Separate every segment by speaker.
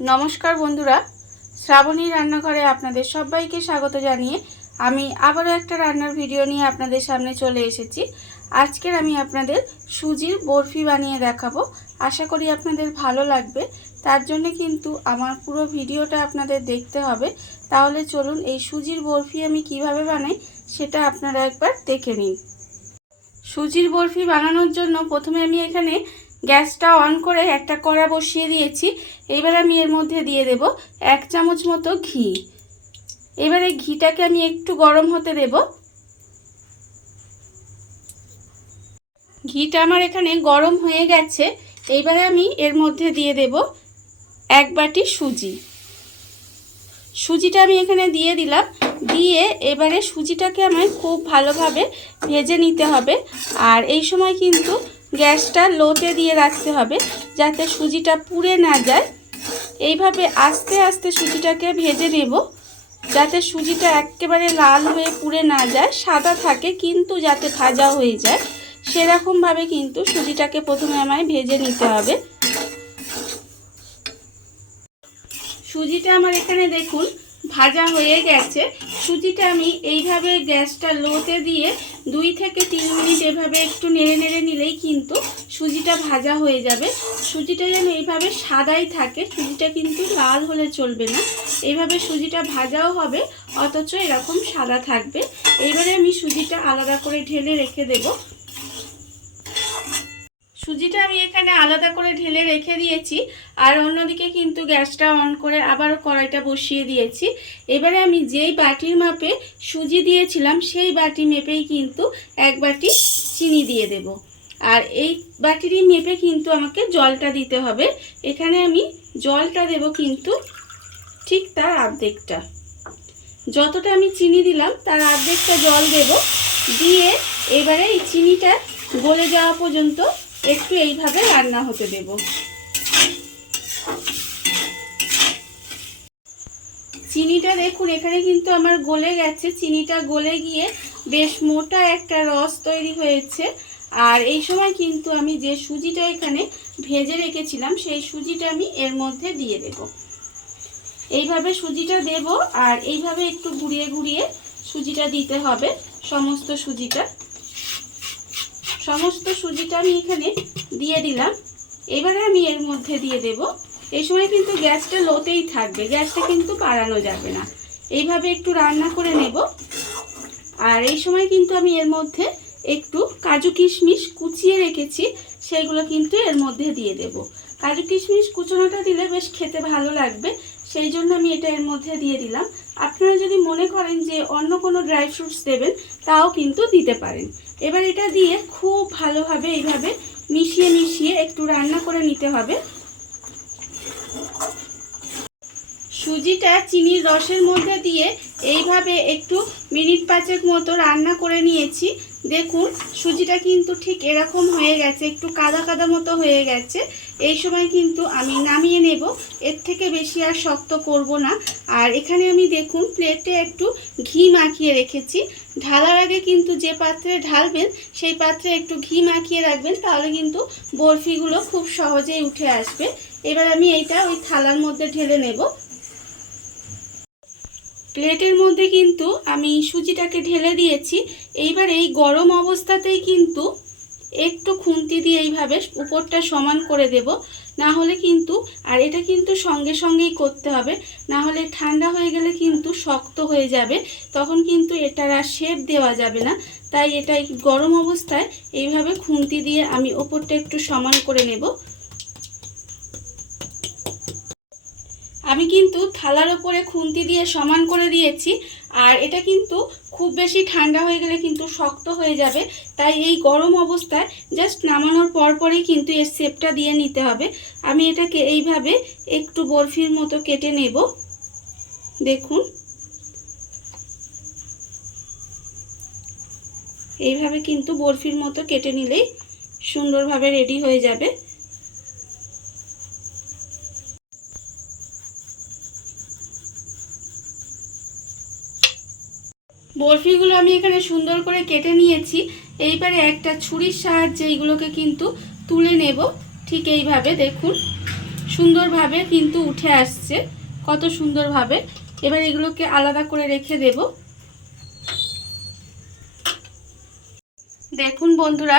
Speaker 1: নমস্কার বন্ধুরা। শ্রাবণী রান্নাঘরে আপনাদের সবাইকে স্বাগত জানিয়ে আমি আবারও একটা রান্নার ভিডিও নিয়ে আপনাদের সামনে চলে এসেছি। আজকের আমি আপনাদের সুজির বরফি বানিয়ে দেখাবো। আশা করি আপনাদের ভালো লাগবে। তার জন্য কিন্তু আমার পুরো ভিডিওটা আপনাদের দেখতে হবে। তাহলে চলুন এই সুজির বরফি আমি কীভাবে বানাই সেটা আপনারা একবার দেখে নিন। সুজির বরফি বানানোর জন্য প্রথমে আমি এখানে গ্যাসটা অন করে একটা কড়া বসিয়ে দিয়েছি। এবার আমি এর মধ্যে দিয়ে দেব এক চামচ মতো ঘি। এবারে ঘিটাকে আমি একটু গরম হতে দেব। ঘিটা আমার এখানে গরম হয়ে গেছে। এইবারে আমি এর মধ্যে দিয়ে দেব এক বাটি সুজি। সুজিটা আমি এখানে দিয়ে দিলাম। দিয়ে এবারে সুজিটাকে আমায় খুব ভালোভাবে ভেজে নিতে হবে। আর এই সময় কিন্তু গ্যাসটা লোতে দিয়ে রাখতে হবে যাতে সুজিটা পুড়ে না যায়। এইভাবে আস্তে আস্তে সুজিটাকে ভেজে নেব যাতে সুজিটা একেবারে লাল হয়ে পুড়ে না যায়, সাদা থাকে কিন্তু যাতে ভাজা হয়ে যায়। সেরকমভাবে কিন্তু সুজিটাকে প্রথমে আমায় ভেজে নিতে হবে। সুজিটা আমার এখানে দেখুন ভাজা হয়ে গেছে। সুজিটা আমি এইভাবে গ্যাসটা লোতে দিয়ে দুই থেকে তিন মিনিট এভাবে একটু নেড়ে নেড়ে নিলেই কিন্তু সুজিটা ভাজা হয়ে যাবে। সুজিটা যেন এইভাবে সাদাই থাকে, সুজিটা কিন্তু লাল হলে চলবে না। এইভাবে সুজিটা ভাজাও হবে, অথচ এরকম সাদা থাকবে। এইবারে আমি সুজিটা আলাদা করে ঢেলে রেখে দেবো। সুজিটা আমি এখানে আলাদা করে ঢেলে রেখে দিয়েছি, আর অন্যদিকে কিন্তু গ্যাসটা অন করে আবারও কড়াইটা বসিয়ে দিয়েছি। এবারে আমি যেই বাটির মাপে সুজি দিয়েছিলাম, সেই বাটি মেপেই কিন্তু এক বাটি চিনি দিয়ে দেব। আর এই বাটিরই মেপে কিন্তু আমাকে জলটা দিতে হবে। এখানে আমি জলটা দেব কিন্তু ঠিক তার অর্ধেকটা যতটা আমি চিনি দিলাম, তার আর্ধেকটা জল দেব। দিয়ে এবারে এই চিনিটা গলে যাওয়া পর্যন্ত একটু এইভাবে রান্না হতে দেব। চিনিটা দেখুন, এখানে কিন্তু আমার গলে গেছে। চিনিটা গলে গিয়ে বেশ মোটা একটা রস তৈরি হয়েছে। আর এই সময় কিন্তু আমি যে সুজিটা এখানে ভেজে রেখেছিলাম, সেই সুজিটা আমি এর মধ্যে দিয়ে দেব। এইভাবে সুজিটা দেব, আর এইভাবে একটু ঘুরিয়ে ঘুরিয়ে সুজিটা দিতে হবে, সমস্ত সুজিটা। সমস্ত সুজিটা আমি এখানে দিয়ে দিলাম। এবারে আমি এর মধ্যে দিয়ে দেব। এই সময় কিন্তু গ্যাসটা লোতেই থাকবে, গ্যাসটা কিন্তু বাড়ানো যাবে না। এইভাবে একটু রান্না করে নেব। আর এই সময় কিন্তু আমি এর মধ্যে একটু কাজু কিশমিশ কুচিয়ে রেখেছি, সেগুলো কিন্তু এর মধ্যে দিয়ে দেব। কাজু কিশমিশ কুচোনোটা দিলে বেশ খেতে ভালো লাগবে, সেই জন্য আমি এটা এর মধ্যে দিয়ে দিলাম। আপনারা যদি মনে করেন যে অন্য কোনো ড্রাই ফ্রুটস দেবেন, তাও কিন্তু দিতে পারেন। এবার এটা দিয়ে খুব ভালোভাবে এইভাবে মিশিয়ে মিশিয়ে একটু রান্না করে নিতে হবে। সুজিটা চিনির রসের মধ্যে দিয়ে এইভাবে একটু মিনিট পাঁচেক মতো রান্না করে নিয়েছি। দেখুন, সুজিটা কিন্তু ঠিক এরকম হয়ে গেছে, একটু কাদা কাদা মতো হয়ে গেছে। এই সময় কিন্তু আমি নামিয়ে নেব। এর থেকে বেশি আর শক্ত করব না। আর এখানে আমি দেখুন প্লেটে একটু ঘি মাখিয়ে রেখেছি। ঢালার আগে কিন্তু যে পাত্রে ঢালবেন, সেই পাত্রে একটু ঘি মাখিয়ে রাখবেন, তাহলে কিন্তু বরফিগুলো খুব সহজেই উঠে আসবে। এবার আমি এইটা ওই থালার মধ্যে ঢেলে নেব। প্লেটের মধ্যে কিন্তু আমি সুজিটাকে ঢেলে দিয়েছি। এইবার এই গরম অবস্থাতেই কিন্তু একটু খুন্তি দিয়ে এইভাবে উপরটা সমান করে দেব। না হলে কিন্তু, আর এটা কিন্তু সঙ্গে সঙ্গেই করতে হবে। না হলে ঠান্ডা হয়ে গেলে কিন্তু শক্ত হয়ে যাবে। তখন কিন্তু এটার আর শেপ দেওয়া যাবে না। তাই এটা গরম অবস্থায় এইভাবে খুন্তি দিয়ে আমি ওপরটা একটু সমান করে নেব। আমি কিন্তু থালার ওপরে খুন্তি দিয়ে সমান করে দিয়েছি, আর এটা কিন্তু খুব বেশি ঠান্ডা হয়ে গেলে কিন্তু শক্ত হয়ে যাবে। তাই এই গরম অবস্থায় জাস্ট নামানোর পর পরেই কিন্তু এর শেপটা দিয়ে নিতে হবে। আমি এটাকে এইভাবে একটু বরফির মতো কেটে নেব। দেখুন। এইভাবে কিন্তু বরফির মতো কেটে নিলেই সুন্দরভাবে রেডি হয়ে যাবে। বরফিগুলো আমি এখানে সুন্দর করে কেটে নিয়েছি। এইবারে একটা ছুরির সাহায্যে এইগুলোকে কিন্তু তুলে নেব। ঠিক এইভাবে দেখুন, সুন্দরভাবে কিন্তু উঠে আসছে, কত সুন্দরভাবে। এবার এগুলোকে আলাদা করে রেখে দেব। দেখুন বন্ধুরা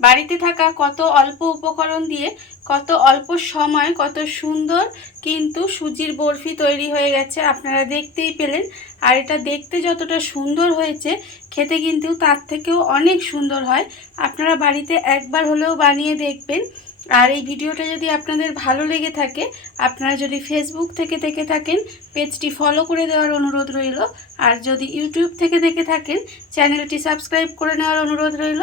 Speaker 1: বাড়িতে থাকা কত অল্প উপকরণ দিয়ে, কত অল্প সময়, কত সুন্দর কিন্তু সুজির বরফি তৈরি হয়ে গেছে। আপনারা দেখতেই পেলেন। আর এটা দেখতে যতটা সুন্দর হয়েছে, খেতে কিন্তু তার থেকেও অনেক সুন্দর হয়। আপনারা বাড়িতে একবার হলেও বানিয়ে দেখবেন। আর এই ভিডিওটা যদি আপনাদের ভালো লেগে থাকে, আপনারা যদি ফেসবুক থেকে দেখে থাকেন, পেজটি ফলো করে দেওয়ার অনুরোধ রইল। আর যদি ইউটিউব থেকে দেখে থাকেন চ্যানেলটি সাবস্ক্রাইব করে নেওয়ার অনুরোধ রইল।